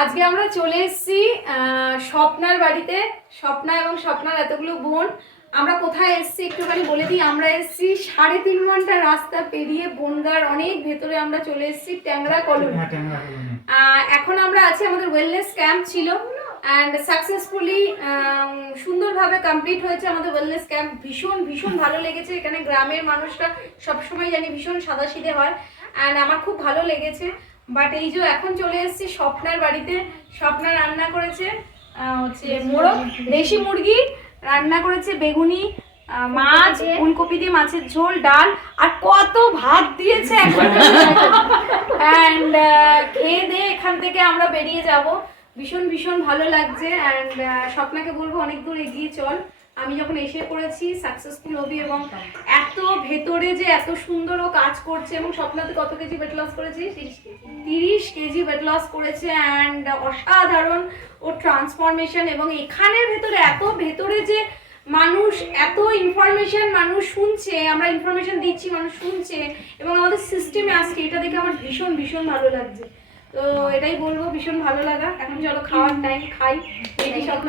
আজকে আমরা চলে এসেছি স্বপ্নার বাড়িতে। স্বপ্না এবং স্বপ্নার এতগুলো বোন। আমরা কোথায় এসেছি একটুখানি বলে দিই। আমরা এসেছি 3.5 ঘন্টা রাস্তা পেরিয়ে বনগাঁর অনেক ভেতরে আমরা চলে এসেছি ট্যাংরা কলোনি। এখন আমরা আছি, আমাদের ওয়েলনেস ক্যাম্প ছিল অ্যান্ড সাকসেসফুলি সুন্দরভাবে কমপ্লিট হয়েছে আমাদের ওয়েলনেস ক্যাম্প। ভীষণ ভীষণ ভালো লেগেছে। এখানে গ্রামের মানুষরা সবসময় জানি ভীষণ সাদাসিধে হয় অ্যান্ড আমার খুব ভালো লেগেছে। বাট এই যে এখন চলে এসেছি স্বপ্নার বাড়িতে। স্বপ্না রান্না করেছে হচ্ছে মোরগ দেশি মুরগি, রান্না করেছে বেগুনি, মাছ, ফুলকপি দিয়ে মাছের ঝোল, ডাল আর কত ভাত দিয়েছে অ্যান্ড খেয়ে দিয়ে এখান থেকে আমরা বেরিয়ে যাব। ভীষণ ভীষণ ভালো লাগছে অ্যান্ড স্বপ্নাকে বলবো অনেক দূর এগিয়ে চল। আমি যখন এসে পড়েছি সাকসেসফুল হবি এবং এত ভেতরে যে এত সুন্দর ও কাজ করছে। এবং স্বপ্নাতে কত কেজি ওয়েট লস করেছি? 30 কেজি ওয়েট লস করেছে অ্যান্ড অসাধারণ ও ট্রান্সফরমেশন। এবং এখানের ভেতরে এত ভেতরে যে মানুষ এত ইনফরমেশন মানুষ শুনছে, আমরা ইনফরমেশন দিচ্ছি মানুষ শুনছে এবং আমাদের সিস্টেমে আসছে, এটা দেখে আমার ভীষণ ভীষণ ভালো লাগছে। তো এটাই বলবো, ভীষণ ভালো লাগা। এখন চলো খাওয়ার টাইম, খাই। এই স্বপ্ন